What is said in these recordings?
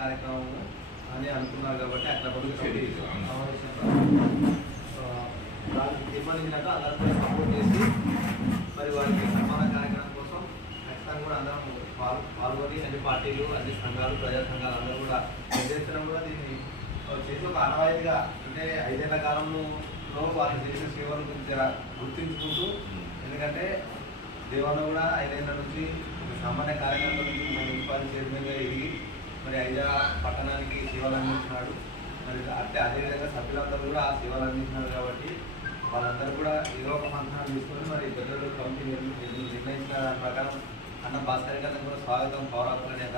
కార్యక్రమం అని అనుకున్నారు కాబట్టి అట్లా తీర్మానించినాక అందరితో సపోర్ట్ చేసి మరి వారికి సన్మాన కార్యక్రమం కోసం ఖచ్చితంగా కూడా అందరం పాల్గొని అన్ని పార్టీలు అన్ని సంఘాలు ప్రజా సంఘాలు అందరూ కూడా నిర్దేశించడం కూడా దీన్ని చేసి ఒక ఆనవాయితీగా అంటే 5 ఏళ్ల కాలంలో వారికి చేసిన సేవల గురించి గుర్తించుకుంటూ ఎందుకంటే దేవాలయం కూడా 5 ఏళ్ల నుంచి సామాన్య కార్యకర్తల నుంచి మున్సిపాలిటీ చైర్మన్గా ఎదిగి మరి ఐజా పట్టణానికి సేవలు అందించినాడు. మరి అంటే అదేవిధంగా సభ్యులందరూ కూడా ఆ సేవలు అందించినారు కాబట్టి వాళ్ళందరూ కూడా ఏదో ఒక మంత్రాలు తీసుకొని మరి పెద్దలు కమిటీ నిర్ణయించిన దాని ప్రకారం అన్న భాస్కర్ గారిని కూడా స్వాగతం పౌరాకులనేక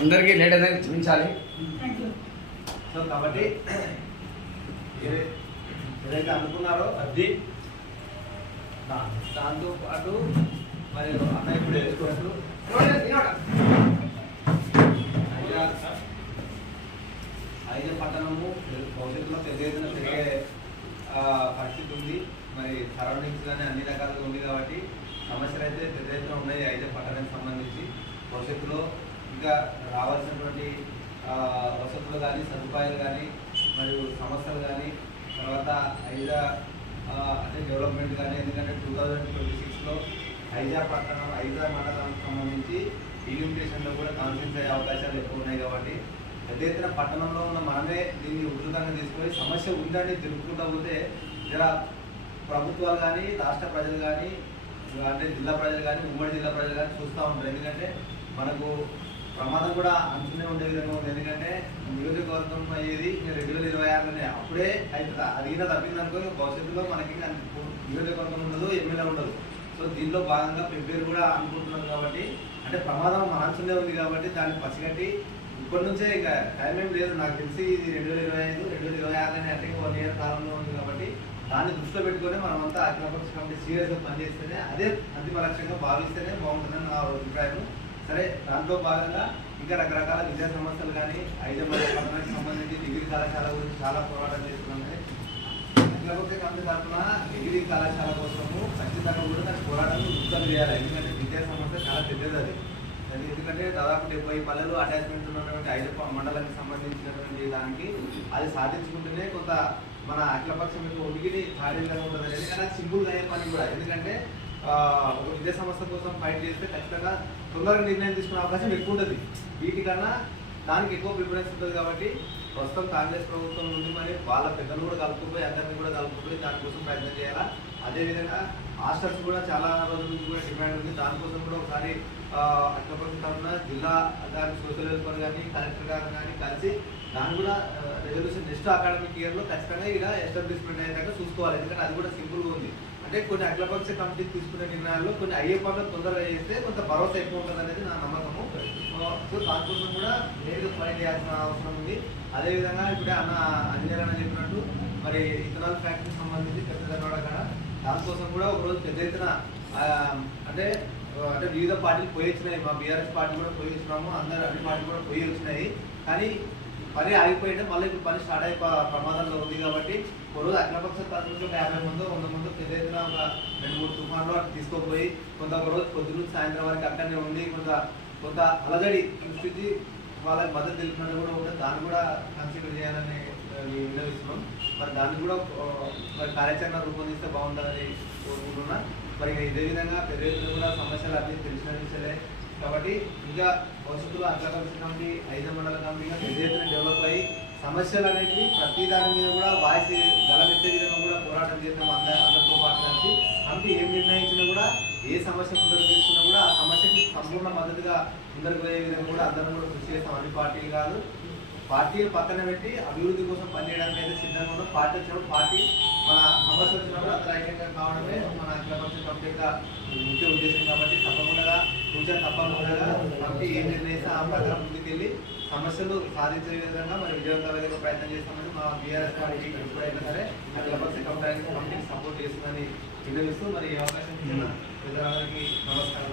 అందరికీ లేట్ అనేది చూపించాలి. సో కాబట్టి ఏదైతే అనుకున్నారో అది దాంతో పాటు మరి అన్నయ్య ఇప్పుడు వేసుకున్నట్టు ఐజా పట్టణము భవిష్యత్తులో పెద్ద ఎత్తున పెరిగే పరిస్థితి ఉంది. మరి సరౌండింగ్స్ కానీ అన్ని రకాలుగా ఉంది కాబట్టి సమస్యలు అయితే పెద్ద ఎత్తున ఉన్నాయి ఐజా పట్టణానికి సంబంధించి. భవిష్యత్తులో ఇంకా రావాల్సినటువంటి వసతులు కానీ సదుపాయాలు కానీ మరియు సమస్యలు కానీ తర్వాత ఐజా అంటే డెవలప్మెంట్ కానీ ఎందుకంటే 2026లో ఐజా పట్టణం ఐజా మండలానికి సంబంధించి డీలిమిటేషన్లో కూడా కాన్ఫరెన్స్ అయ్యే అవకాశాలు ఎక్కువ ఉన్నాయి కాబట్టి పెద్ద ఎత్తున పట్టణంలో ఉన్న మనమే దీన్ని ఉధృతంగా తీసుకొని సమస్య ఉందని తెలుపుకుంటూ పోతే ఇలా ప్రభుత్వాలు కానీ రాష్ట్ర ప్రజలు కానీ అంటే జిల్లా ప్రజలు కానీ ఉమ్మడి జిల్లా ప్రజలు కానీ చూస్తూ ఉంటారు. ఎందుకంటే మనకు ప్రమాదం కూడా అంచనే ఉండే విధంగా ఉంది. ఎందుకంటే నియోజకవర్గం అయ్యేది 2026లోనే అప్పుడే అవుతుంది. అడిగినా తప్పిందనుకో భవిష్యత్తులో మనకి నియోజకవర్గం ఉండదు, ఎమ్మెల్యే ఉండదు. సో దీనిలో భాగంగా ప్రిపేర్ కూడా అనుకుంటున్నాం కాబట్టి అంటే ప్రమాదం మనసునే ఉంది కాబట్టి దాన్ని పసిగట్టి ఇప్పటి నుంచే ఇక టైం ఏం లేదు. నాకు తెలిసి ఇది 2025, 2026 అంటే 1 ఇయర్ కాలంలో ఉంది కాబట్టి దాన్ని దృష్టిలో పెట్టుకొని మనమంతా అఖిలపక్ష కమిటీ సీరియస్గా పనిచేస్తేనే అదే అంతిమ లక్ష్యంగా భావిస్తేనే బాగుంటుందని నా అభిప్రాయం. సరే దాంట్లో భాగంగా ఇంకా రకరకాల విద్యా సంస్థలు కానీ ఐజా పట్టణానికి సంబంధించి డిగ్రీ కళాశాల గురించి చాలా పోరాటం చేస్తున్నాం. కానీ అఖిలపక్ష కమిటీ తరఫున డిగ్రీ కళాశాల కోసము ఖచ్చితంగా కూడా దాని పోరాటం ఉత్పత్తి చేయాలి. ఎందుకంటే విద్యా సంస్థ చాలా పెద్దది అది. ఎందుకంటే దాదాపు 70 పల్లెలు అటాచ్మెంట్ ఉన్నటువంటి ఐజా మండలానికి సంబంధించినటువంటి దానికి అది సాధించుకుంటేనే కొంత మన అఖిలపక్షం యొక్క ఉనికిని ఖాళీగా ఉంటుంది. ఎందుకంటే సింపుల్గా అయ్యే పని కూడా. ఎందుకంటే ఒక విద్యా సంస్థ కోసం ఫైట్ చేస్తే ఖచ్చితంగా తొందరగా నిర్ణయం తీసుకునే అవకాశం ఎక్కువ ఉంటుంది. వీటికన్నా దానికి ఎక్కువ ప్రిఫరెన్స్ ఉంటుంది కాబట్టి ప్రస్తుతం కాంగ్రెస్ ప్రభుత్వం నుండి మరి వాళ్ళ పెద్దలు కూడా కలుపుకుపోయి అందరినీ కూడా కలుపుకుపోయి దానికోసం ప్రయత్నం చేయాలా. అదేవిధంగా హాస్టల్స్ కూడా చాలా రోజుల నుంచి కూడా డిమాండ్ ఉంది. దానికోసం కూడా ఒకసారి అఖిలపక్ష తరఫున జిల్లా దాని సోషల్ వెల్ఫేర్ కానీ కలెక్టర్ గారు కానీ కలిసి దాన్ని కూడా రెజల్యూషన్ నెక్స్ట్ అకాడమిక్ ఇయర్లో ఖచ్చితంగా ఇలా ఎస్టాబ్లిష్మెంట్ అయ్యేదాకా చూసుకోవాలి. ఎందుకంటే అది కూడా సింపుల్గా ఉంది. అంటే కొన్ని అఖిలపక్ష కమిటీ తీసుకునే నిర్ణయాల్లో కొన్ని అయ్యే పనులు తొందరగా చేస్తే కొంత భరోసా ఎక్కువ ఉంటుంది అనేది నా నమ్మకము. సో దానికోసం కూడా నేరుగా ఫైట్ చేయాల్సిన అవసరం ఉంది. అదేవిధంగా ఇప్పుడే అంజనేయ చెప్పినట్టు మరి ఇథనాల్ ఫ్యాక్టరీకి సంబంధించి పెద్దదన్నవాడ కాడ దానికోసం కూడా ఒకరోజు పెద్ద ఎత్తున అంటే వివిధ పార్టీలు పోయి వచ్చినాయి. మా బీఆర్ఎస్ పార్టీ కూడా పోయి వచ్చినాము, అందరు అన్ని పార్టీలు కూడా పోయి వచ్చినాయి. కానీ పని ఆగిపోయింటే మళ్ళీ ఇప్పుడు పని స్టార్ట్ అయ్యే ప్రమాదంలో ఉంది కాబట్టి ఒకరోజు అఖిలపక్ష తరఫున 50 మందో 100 మందో పెద్ద ఎత్తున ఒక 2-3 తుఫాన్లు అటు తీసుకోపోయి కొంత ఒకరోజు పొద్దున్న సాయంత్రం వరకు అక్కడనే ఉండి కొంత అలజడి సృష్టించి వాళ్ళకి మద్దతు తెలిపినట్టు కూడా ఉంటే దాన్ని కూడా కన్సిడర్ చేయాలని విన్నవిస్తున్నాం. మరి దాన్ని కూడా మరి కార్యాచరణ రూపొందిస్తే బాగుంటుందని కోరుకుంటున్నా. మరి ఇదే విధంగా పెద్ద ఎత్తున కూడా సమస్యలు అన్నీ తెలిసిన విషయాలే కాబట్టి ఇంకా భవిష్యత్తులో అఖిలపక్ష కమిటీ ఐజా మండల కమిటీగా పెద్ద ఎత్తున డెవలప్ అయ్యి సమస్యలు అనేవి ప్రతి దాని మీద కూడా వాయిస్ గలమెత్తే విధంగా కూడా పోరాటం చేద్దాం. అందరితో పాటు కలిసి కమిటీ ఏం నిర్ణయించినా కూడా ఏ సమస్య ముందరకు తీసుకున్నా కూడా ఆ సమస్యకి సంపూర్ణ మద్దతుగా ముందరకు పోయే విధంగా కూడా అందరం కూడా కృషి చేస్తాం. అన్ని పార్టీలు కాదు, పార్టీలు పక్కన పెట్టి అభివృద్ధి కోసం పనిచేయడానికి అయితే సిద్ధంగా ఉన్నాం. పార్టీ వచ్చినప్పుడు పార్టీ మన సమస్య వచ్చినప్పుడు అందరూ ఐక్యంగా కావడమే మన అఖిలపక్ష కమిటీ యొక్క ముఖ్య ఉద్దేశం. కాబట్టి తప్పకుండా కమిటీ ఏం నిర్ణయిస్తే ఆ ప్రకారం ముందుకెళ్ళి సమస్యలు సాధించే విధంగా మరి విజయవంతంగా ప్రయత్నం చేస్తామని మా బీఆర్ఎస్ పార్టీ ఎప్పుడైనా సరే అఖిలపక్ష కమిటీకి సపోర్ట్ చేస్తుందని విన్నవిస్తూ మరి ఈ అవకాశం ఇచ్చిన ప్రజలందరికీ నమస్కారం.